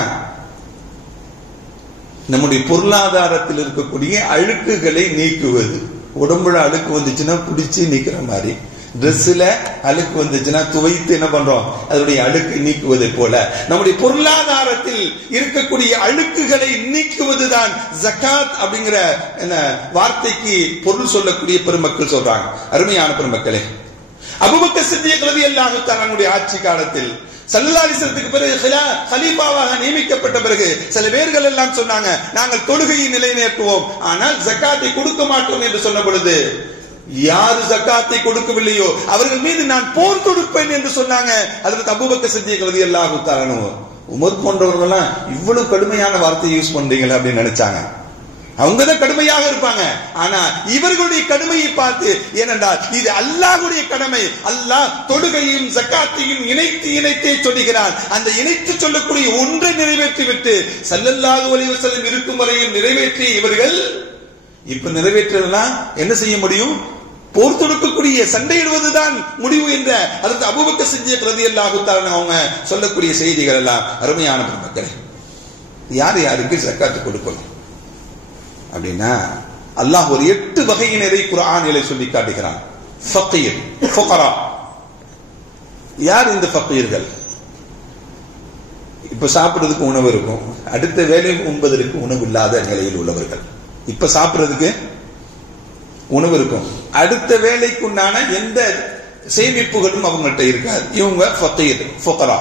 நம்முடைய பொருளாதாரத்தில் இருக்கக்கூடிய அழுக்குகளை நீக்குவது. உடம்புல அழுக்கு வந்துச்சுன்னா குடிச்சு நீக்கிற மாதிரி, டிரெஸ்ல அழுக்கு வந்துச்சுன்னா துவைத்து என்ன பண்றோம், அதனுடைய அழுக்கு நீக்குவதை போல நம்முடைய பொருளாதாரத்தில் இருக்கக்கூடிய அழுக்குகளை நீக்குவதுதான் ஜகாத் அப்படிங்கிற வார்த்தைக்கு பொருள் சொல்லக்கூடிய பெருமக்கள் சொல்றாங்க. அருமையான பெருமக்களே, அபூபக்கர் சித்திக் ரலியல்லாஹு தஆலாவுடைய ஆட்சி காலத்தில் ஸல்லல்லாஹு அலைஹி வஸல்லத்துக்கு பிறகு கலீஃபாவாக நியமிக்கப்பட்ட பிறகு சில பேர்கள் எல்லாம் சொன்னாங்க, நாங்கள் தொழுகையை நிலைநாட்டுவோம், ஆனால் ஜகாத்தை கொடுக்க மாட்டோம் என்று சொன்ன பொழுது யார் ஜகாத்தை கொடுக்கவில்லையோ அவர்கள் மீது நான் போர் தொடுப்பேன் என்று சொன்னாங்க. ஹஜ்ரத் அபூபக்கர் சித்திக் ரலியல்லாஹு தஆலா அன்ஹு. உமர் போன்றவர்கள் எல்லாம் இவ்வளவு கடுமையான வார்த்தையை யூஸ் பண்றீங்களா அப்படின்னு நினைச்சாங்க. அவங்க தான் கடுமையாக இருப்பாங்க, ஆனா இவர்களுடைய கடுமையை பார்த்து, ஏனென்றால் இது அல்லாஹ்வுடைய கடமை, அல்லாஹ் தொழுகையும் ஜகாத்தையும் இணைத்தே சொல்லுகிறான். அந்த இணைத்து சொல்லக்கூடிய ஒன்றை நிறைவேற்றிவிட்டு ஸல்லல்லாஹு அலைஹி வஸல்லம் இருக்கும் வரையில் நிறைவேற்றிய இவர்கள் இப்ப நிறைவேற்றலாம் என்ன செய்ய முடியும்? போர் தொடுக்கக்கூடிய சண்டையிடுவதுதான் முடிவு என்ற அதற்கு அபூபக்கர் சித்திக் ரலியல்லாஹு தஆலா அவங்க சொல்லக்கூடிய செய்திகள் எல்லாம். அருமையான பெருமக்களே, யார் யாருக்கு ஜகாத் கொடுக்கணும் அப்படின்னா அல்லாஹ் ஒரு 8 வகையினரை குர்ஆனிலே சொல்லி காட்டுகிறான். ஃபகீர், ஃபுகரா. யார் இந்த ஃபகீர்கள்? இப்ப சாப்பிடுறதுக்கு உணவு இருக்கும், அடுத்த வேலை உண்பதற்கு உணவு இல்லாத நிலையில் உள்ளவர்கள். இப்ப சாப்பிடுறதுக்கு உணவு இருக்கும், அடுத்த வேலைக்குண்டான எந்த சேமிப்புகளும் அவங்கள்ட்ட இருக்காது. இவங்க ஃபகீர், ஃபுகரா.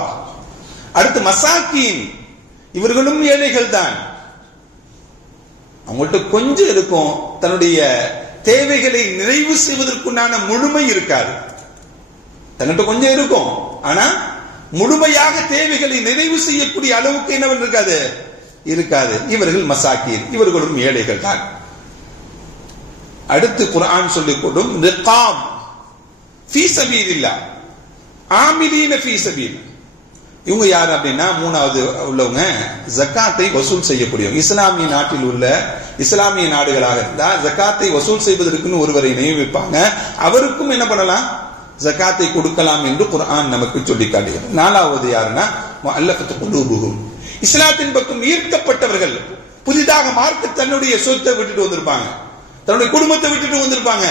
அடுத்து மசாக்கீன், இவர்களும் ஏழைகள் தான். அவங்கள்ட்ட கொஞ்சம் இருக்கும், தன்னுடைய தேவைகளை நிறைவு செய்வதற்குண்டான முழுமை இருக்காது. தன்கிட்ட கொஞ்சம் இருக்கும், ஆனா முழுமையாக தேவைகளை நிறைவு செய்யக்கூடிய அளவுக்கு என்ன இருக்காது. இவர்கள் மசாக்கீன், இவர்களும் ஏழைகள் தான். அடுத்து குர்ஆன் சொல்லிக் கொடும் ரிகாப் ஃபீ சபீலில்லாஹ், ஆமிலீன ஃபீ சபீல். இவங்க யார் அப்படின்னா, மூணாவது உள்ளவங்க ஜக்காத்தை வசூல் செய்யக்கூடியவங்க. இஸ்லாமிய நாட்டில் உள்ள இஸ்லாமிய நாடுகளாக இருந்தா ஜக்காத்தை வசூல் செய்வதற்குன்னு ஒருவரை நியமிப்பாங்க. அவருக்கும் என்ன பண்ணலாம், ஜக்காத்தை கொடுக்கலாம் என்று குர்ஆன் நமக்கு சொல்லி காட்டுகிறது. நாலாவது யாருன்னா முஅல்லஃபத்து குலூபுஹும், இஸ்லாத்தின் பக்கம் ஈர்க்கப்பட்டவர்கள். புதிதாக மார்க்க தன்னுடைய சொத்தை விட்டுட்டு வந்திருப்பாங்க, தன்னுடைய குடும்பத்தை விட்டுட்டு வந்திருப்பாங்க,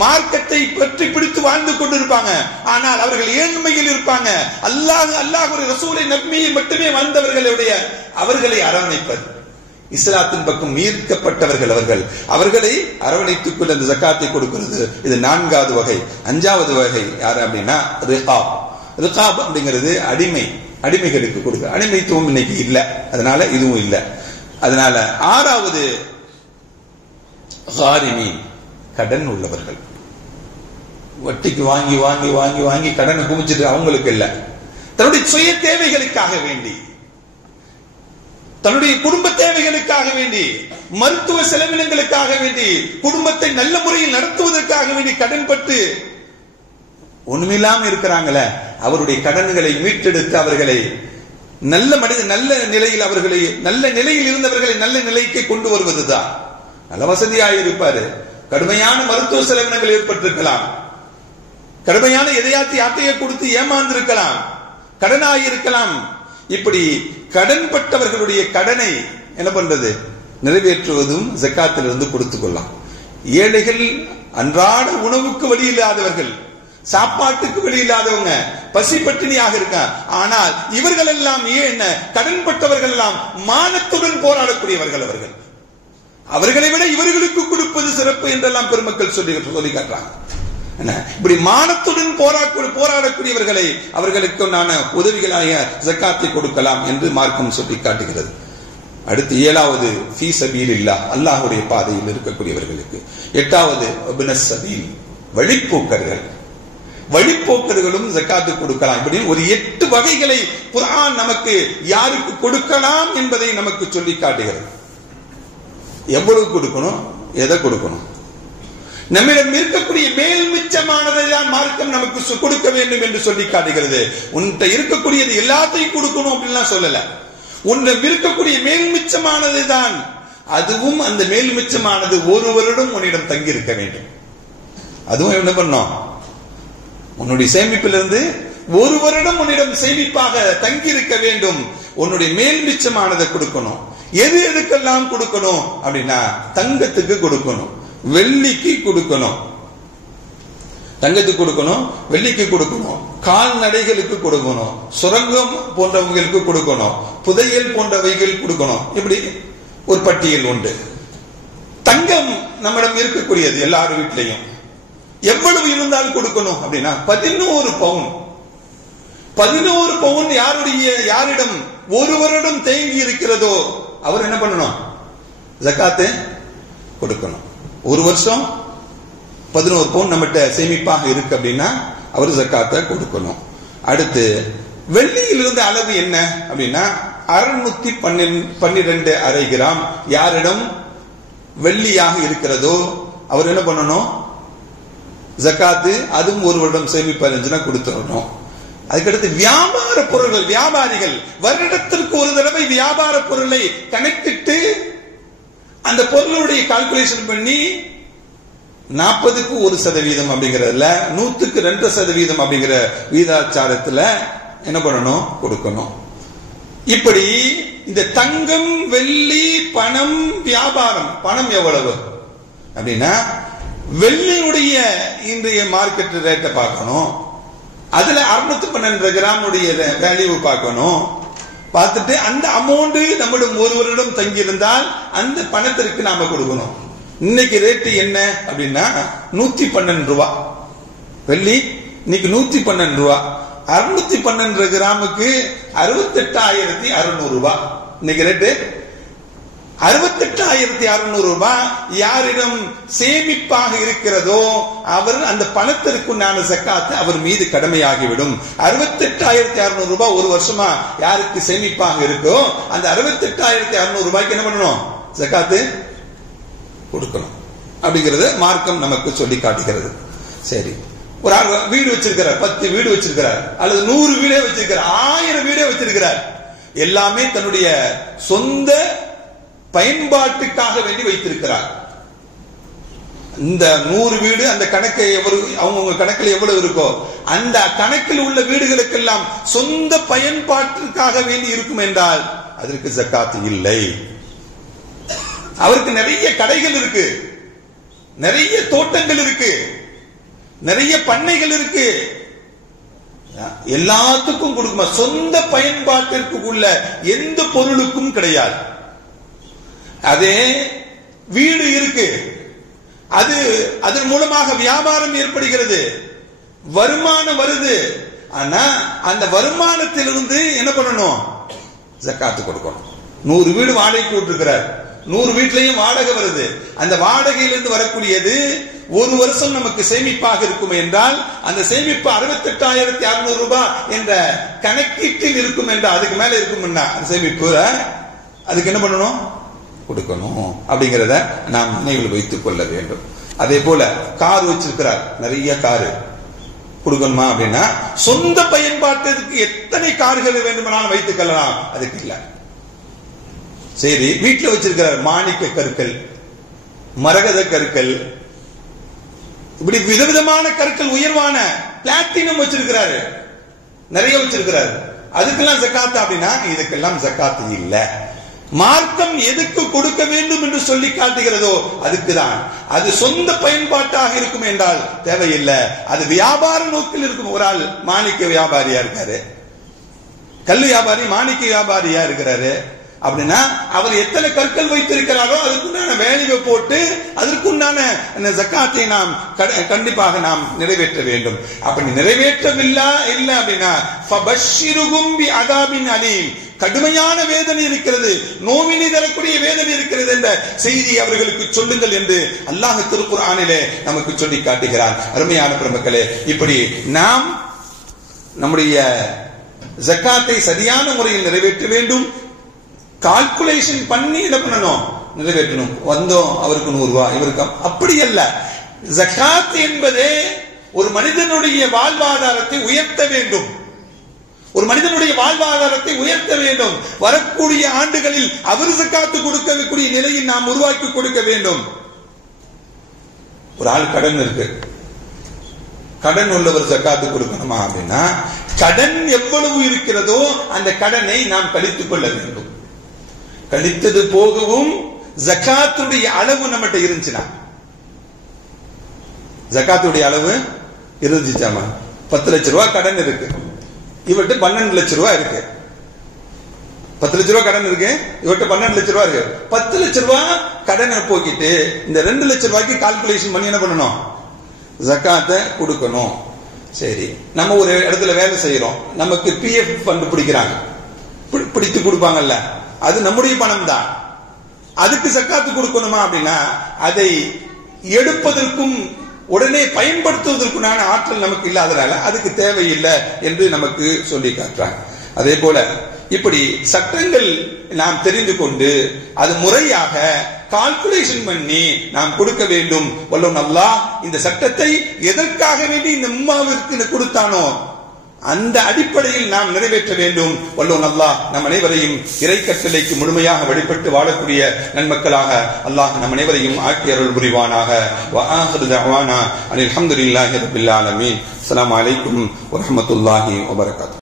மார்க்கத்தை பற்றி பிடித்து வாழ்ந்து கொண்டிருப்பாங்க. ஆனால் அவர்கள் ஏழ்மையில் இருப்பாங்க. அல்லாஹ்வுடைய ரசூலை நபியை மட்டுமே வந்தவர்களுடைய அவர்களை அரவணைப்பது, இஸ்லாத்தின் பக்கம் ஈர்க்கப்பட்டவர்கள் அவர்களை அரவணைத்துக் கொண்டு அந்த ஜக்காத்தை கொடுக்கிறது. இது நான்காவது வகை. அஞ்சாவது வகை யாரு அப்படின்னா ரிகாப். ரிகாப் அப்படிங்கிறது அடிமைகளுக்கு கொடுக்க. அடிமைத்துவம் இன்னைக்கு இல்ல, அதனால இதுவும் இல்ல. அதனால ஆறாவது காரிமீன், கடன் உள்ளவர்கள். வட்டிக்கு வாங்கி வாங்கி வாங்கி வாங்கி கடனை குமிச்சிட்டு அவங்களுக்கு இல்ல, தன்னுடைய சுய தேவைகளுக்காக வேண்டி, தன்னுடைய குடும்ப தேவைகளுக்காக வேண்டி, மருத்துவ செலவினங்களுக்காக வேண்டி, குடும்பத்தை நல்ல முறையில் நடத்துவதற்காக வேண்டி கடன் பட்டு ஒண்ணுமில்லாம இருக்கிறாங்களே, அவருடைய கடன்களை மீட்டெடுத்து அவர்களை நல்ல நிலையில், அவர்களை நல்ல நிலையில் இருந்தவர்களை நல்ல நிலைக்கு கொண்டு வருவதுதான். நல்ல வசதியாக இருப்பாரு, கடுமையான மருத்துவ செலவினங்கள் ஏற்பட்டிருக்கலாம், கடுமையான யாத்தையை கொடுத்து ஏமாந்திருக்கலாம், கடனாயிருக்கலாம். இப்படி கடன்பட்டவர்களுடைய கடனை என்ன பண்றது, நிறைவேற்றுவதும் ஜக்காத்திலிருந்து கொடுத்துக் கொள்ளலாம். ஏழைகள், அன்றாட உணவுக்கு வழி இல்லாதவர்கள், சாப்பாட்டுக்கு வழி இல்லாதவங்க, பசி பட்டினியாக இருக்க. ஆனால் இவர்கள் எல்லாம் என்ன, கடன்பட்டவர்கள் எல்லாம் மானத்துடன் போராடக்கூடியவர்கள். அவர்களை விட இவர்களுக்கு கொடுப்பது சிறப்பு என்றெல்லாம் பெருமக்கள் சொல்லி காட்டுறாங்க. இப்படி மானத்துடன் போராடக்கூடியவர்களை அவர்களுக்கு நான உதவிகளாக ஜக்காத்தை கொடுக்கலாம் என்று மார்க்கம் சொல்லி காட்டுகிறது. அடுத்து ஏழாவது ஃபீ சபீலில்லாஹ், அல்லாஹ்வுடைய பாதையில் இருக்கக்கூடியவர்களுக்கு. எட்டாவது இப்னஸ் சபீல், வழிப்போக்கர்களும் ஜக்காத்து கொடுக்கலாம். இப்படி ஒரு 8 வகைகளை குர்ஆன் நமக்கு யாருக்கு கொடுக்கலாம் என்பதை நமக்கு சொல்லி காட்டுகிறது. எவ்வளவு கொடுக்கணும், எதை கொடுக்கணும், நம்மிடம் இருக்கக்கூடிய மேல் மிச்சமானதை தான் மார்க்கம் நமக்கு கொடுக்க வேண்டும் என்று சொல்லி காட்டுகிறது. உன்கிட்ட இருக்கக்கூடியது எல்லாத்தையும் கொடுக்கணும் அப்படின்லாம் சொல்லல. உன்னிடம் இருக்கக்கூடிய மேல் மிச்சமானதை தான், அதுவும் அந்த மேல் மிச்சமானது ஒரு வருடம் உன்னிடம் தங்கி இருக்க வேண்டும். அதுவும் என்ன பண்ணும், உன்னுடைய சேமிப்பிலிருந்து ஒரு வருடம் உன்னிடம் சேமிப்பாக தங்கி இருக்க வேண்டும். உன்னுடைய மேல் மிச்சமானதை கொடுக்கணும். எதுக்கெல்லாம் கொடுக்கணும் அப்படின்னா, தங்கத்துக்கு கொடுக்கணும், வெள்ளிக்கு கொடுக்கணும், தங்கத்துக்கு கொடுக்கணும், வெள்ளிக்கு கொடுக்கணும், கால்நடைகளுக்கு கொடுக்கணும், சுரங்கம் போன்றவங்களுக்கு கொடுக்கணும், புதையல் போன்றவைகள் கொடுக்கணும். இப்படி ஒரு பட்டியல் உண்டு. தங்கம் நம்மிடம் இருக்கக்கூடியது எல்லாரும் வீட்டிலையும் எவ்வளவு இருந்தால் கொடுக்கணும் அப்படின்னா 11 பவுன். 11 பவுன் யாரிடம் ஒரு வருடம் தேங்கி இருக்கிறதோ அவர் என்ன பண்ணணும், ஜக்காத்து கொடுக்கணும். ஒரு வருஷம் 11 பவுன் நம்மகிட்ட சேமிப்பாக இருக்கு அப்படின்னா அவர் ஜக்காத்தை கொடுக்கணும். அடுத்து வெள்ளியில் இருந்த அளவு என்ன அப்படின்னா 612 அரை கிராம் யாரிடம் வெள்ளியாக இருக்கிறதோ அவர் என்ன பண்ணணும், ஜக்காத்து. அதுவும் ஒரு வருடம் சேமிப்பு இருந்துச்சுன்னா கொடுத்துடணும். அதுக்கடுத்து வியாபார பொருள்கள், வியாபாரிகள் வருடத்திற்கு ஒரு தடவை வியாபார பொருளை கணக்கிட்டு அந்த பொருளுடைய கால்குலேஷன் பண்ணி 40க்கு 1% அப்படிங்கறதுல 100க்கு 2% அப்படிங்கிற வீதாச்சாரத்துல என்ன பண்ணணும், கொடுக்கணும். இப்படி இந்த தங்கம், வெள்ளி, பணம், வியாபாரம். பணம் எவ்வளவு அப்படின்னா வெள்ளியுடைய இன்றைய மார்க்கெட் ரேட்டை பார்க்கணும், அதுல 612 கிராமுடைய வேல்யூ பார்க்கணும். பார்த்துட்டு அந்த அமௌண்ட் நம்மிடம் ஒரு வருடம் தங்கியிருந்தால் அந்த பணத்திற்கு நாம கொடுக்கணும். இன்னைக்கு ரேட்டு என்ன அப்படின்னா 112 ரூபாய் வெள்ளி, இன்னைக்கு 112 ரூபா. 612 கிராமுக்கு 68,600 ரூபாய் இன்னைக்கு ரேட்டு. 68,600 ரூபாய் யாரிடம் சேமிப்பாக இருக்கிறதோ அவர் அந்த பணத்திற்குண்டான ஜக்காத்து அவர் மீது கடமையாகிவிடும். 68,600 ரூபாய் ஒரு வருஷமா யாருக்கு சேமிப்பாக இருக்கோ அந்த 68,600 ரூபாய்க்கு என்ன பண்ணணும்? ஜக்காத்து கொடுக்கணும் அப்படிங்கிறது மார்க்கம் நமக்கு சொல்லி காட்டுகிறது. சரி, ஒரு வீடு வச்சிருக்கிறார், 10 வீடு வச்சிருக்கிறார், அல்லது 100 வீடே வச்சிருக்கிறார், 1000 வீடே வச்சிருக்கிறார். எல்லாமே தன்னுடைய சொந்த பயன்பாட்டுக்காக வேண்டி வைத்திருக்கிறார். இந்த 100 வீடு அந்த கணக்கு அவங்க கணக்கில் எவ்வளவு இருக்கோ அந்த கணக்கில் உள்ள வீடுகளுக்கெல்லாம் சொந்த பயன்பாட்டிற்காக வேண்டி இருக்கும் என்றால் அதற்கு ஜக்காத் இல்லை. அவருக்கு நிறைய கடைகள் இருக்கு, நிறைய தோட்டங்கள் இருக்கு, நிறைய பண்ணைகள் இருக்கு, எல்லாத்துக்கும் கொடுக்குமா? சொந்த பயன்பாட்டிற்கு உள்ள எந்த பொருளுக்கும் கிடையாது. அதே வீடு இருக்கு, அதன் மூலமாக வியாபாரம் ஏற்படுகிறது, வருமானம் வருது. ஆனா அந்த வருமானத்திலிருந்து என்ன பண்ணணும்? ஜக்காத்து கொடுக்கணும். 100 வீடு வாடகைக்கு விட்டுருக்கிறார், 100 வீட்லயும் வாடகை வருது. அந்த வாடகையிலிருந்து வரக்கூடியது ஒரு வருஷம் நமக்கு சேமிப்பாக இருக்கும் என்றால் அந்த சேமிப்பு 68,600 ரூபாய் என்ற கணக்கீட்டில் இருக்கும் என்றால் அதுக்கு மேல இருக்கும்னா அந்த சேமிப்பு அதுக்கு என்ன பண்ணணும்? கொடுக்கணும். அப்படிங்கிறத நாம் நினைவில் வைத்துக் கொள்ள வேண்டும். அதே போல கார் வச்சிருக்கிறார், நிறைய காரு கொடுக்கணுமா அப்படின்னா சொந்த பயன்பாட்டிற்கு எத்தனை கார்கள் வேண்டுமானாலும் வைத்துக் கொள்ளலாம், அதுக்கு இல்ல. சரி, வீட்டில் வச்சிருக்கிறார் மாணிக்க கற்கள், மரகத கற்கள், இப்படி விதவிதமான கற்கள், உயர்வான பிளாட்டினம் வச்சிருக்கிறாரு, நிறைய வச்சிருக்கிறாரு. அதுக்கெல்லாம் ஜக்காத் அப்படின்னா இதுக்கெல்லாம் ஜக்காத் இல்ல. மார்க்கம் எதுக்கு கொடுக்க வேண்டும் என்று சொல்லி காட்டுகிறதோ அதுக்குதான். அது சொந்த பயன்பாட்டாக இருக்கும் என்றால் தேவையில்லை. அது வியாபார நோக்கில் இருக்கும். ஒரு ஆள் மாணிக்க வியாபாரியா இருக்காரு, கல் வியாபாரி மாணிக்க வியாபாரியா இருக்கிறாரு அப்படின்னா அவர் எத்தனை கற்கள் வைத்திருக்கிறாரோ அதுக்குண்டான வேலையை போட்டு அதற்குண்டான ஜக்காத்தை நாம் கண்டிப்பாக நாம் நிறைவேற்ற வேண்டும். அப்படி நிறைவேற்றவில்லை இல்லை அப்படின்னா கடுமையான வேதனை இருக்கிறது, நோவினை தரக்கூடிய வேதனை இருக்கிறது என்ற செய்தி அவர்களுக்கு சொல்லுங்கள் என்று அல்லாஹ் திருக்குர்ஆனிலே நமக்கு சொல்லி காட்டுகிறார். அருமையான பெருமக்களே, இப்படி நாம் நம்முடைய ஜக்காத்தை சரியான முறையில் நிறைவேற்ற வேண்டும். கால்குலேஷன் பண்ணி என்ன பண்ணணும்? நிறைவேற்றணும். வந்தோம் அவருக்கு 100 ரூபாய், இவருக்கு அப்படி அல்ல. ஜக்காத் என்பதே ஒரு மனிதனுடைய வாழ்வாதாரத்தை உயர்த்த வேண்டும். ஒரு மனிதனுடைய வாழ்வாதாரத்தை உயர்த்த வேண்டும். வரக்கூடிய ஆண்டுகளில் அவர் ஜக்காத்து கொடுக்கக்கூடிய நிலையில் நாம் உருவாக்கி கொடுக்க வேண்டும். ஒரு ஆள் கடன் இருக்கு, கடன் உள்ளவர் ஜக்காத்து கொடுக்கணுமா அப்படின்னா கடன் எவ்வளவு இருக்கிறதோ அந்த கடனை நாம் கழித்துக் கொள்ள வேண்டும். கழித்தது போகவும் ஜக்காத்துடைய அளவு நம்மகிட்ட இருந்துச்சுன்னா, ஜக்காத்துடைய அளவு இருந்துச்சாமா, 10 லட்சம் ரூபாய் கடன் இருக்கு, இவர்கிட்ட 12 லட்சம் ரூபாய் இருக்கு. 10 லட்சம் ரூபாய் கடன் இருக்கு, இவர்கிட்ட 12 லட்சம் ரூபாய் இருக்கு. 10 லட்சம் ரூபாய் கடனை போக்கிட்டு இந்த 2 லட்சம் ரூபாய்க்கு கால்குலேஷன் பண்ணி என்ன பண்ணணும்? ஜக்காத்தை கொடுக்கணும். சரி, நம்ம ஒரு இடத்துல வேலை செய்யறோம், நமக்கு PF ஃபண்ட் பிடிக்கிறாங்க, பிடித்து கொடுப்பாங்கல்ல, அது நம்முடைய பணம் தான். அதுக்கு ஜக்காத்து கொடுக்கணுமா அப்படின்னா அதை எடுப்பதற்கும் உடனே பயன்படுத்துவதற்குண்டான ஆற்றல் நமக்கு இல்லாதனால அதுக்கு தேவையில்லை என்று நமக்கு சொல்லி காட்டுறாங்க. அதே போல இப்படி சட்டங்கள் நாம் தெரிந்து கொண்டு அது முறையாக கால்குலேஷன் பண்ணி நாம் கொடுக்க வேண்டும். வல்லோன் அல்லாஹ் இந்த சட்டத்தை எதற்காக வேண்டி இந்த உம்மாவிற்கு கொடுத்தானோ அந்த அடிப்படையில் நாம் நிறைவேற்ற வேண்டும். வல்லோன் அல்லாஹ் நம் அனைவரையும் இறை கட்டளைக்கு முழுமையாக வழிபட்டு வாழக்கூடிய நன்மக்களாக அல்லாஹ் நம் அனைவரையும் ஆக்கி அருள் புரிவானாக. வ ஆகிரு தஅவானா அல்ஹம்துலில்லாஹி ரப்பில் ஆலமீன். அஸ்ஸலாமு அலைக்கும் வ ரஹ்மத்துல்லாஹி வ பரகாத்துஹு.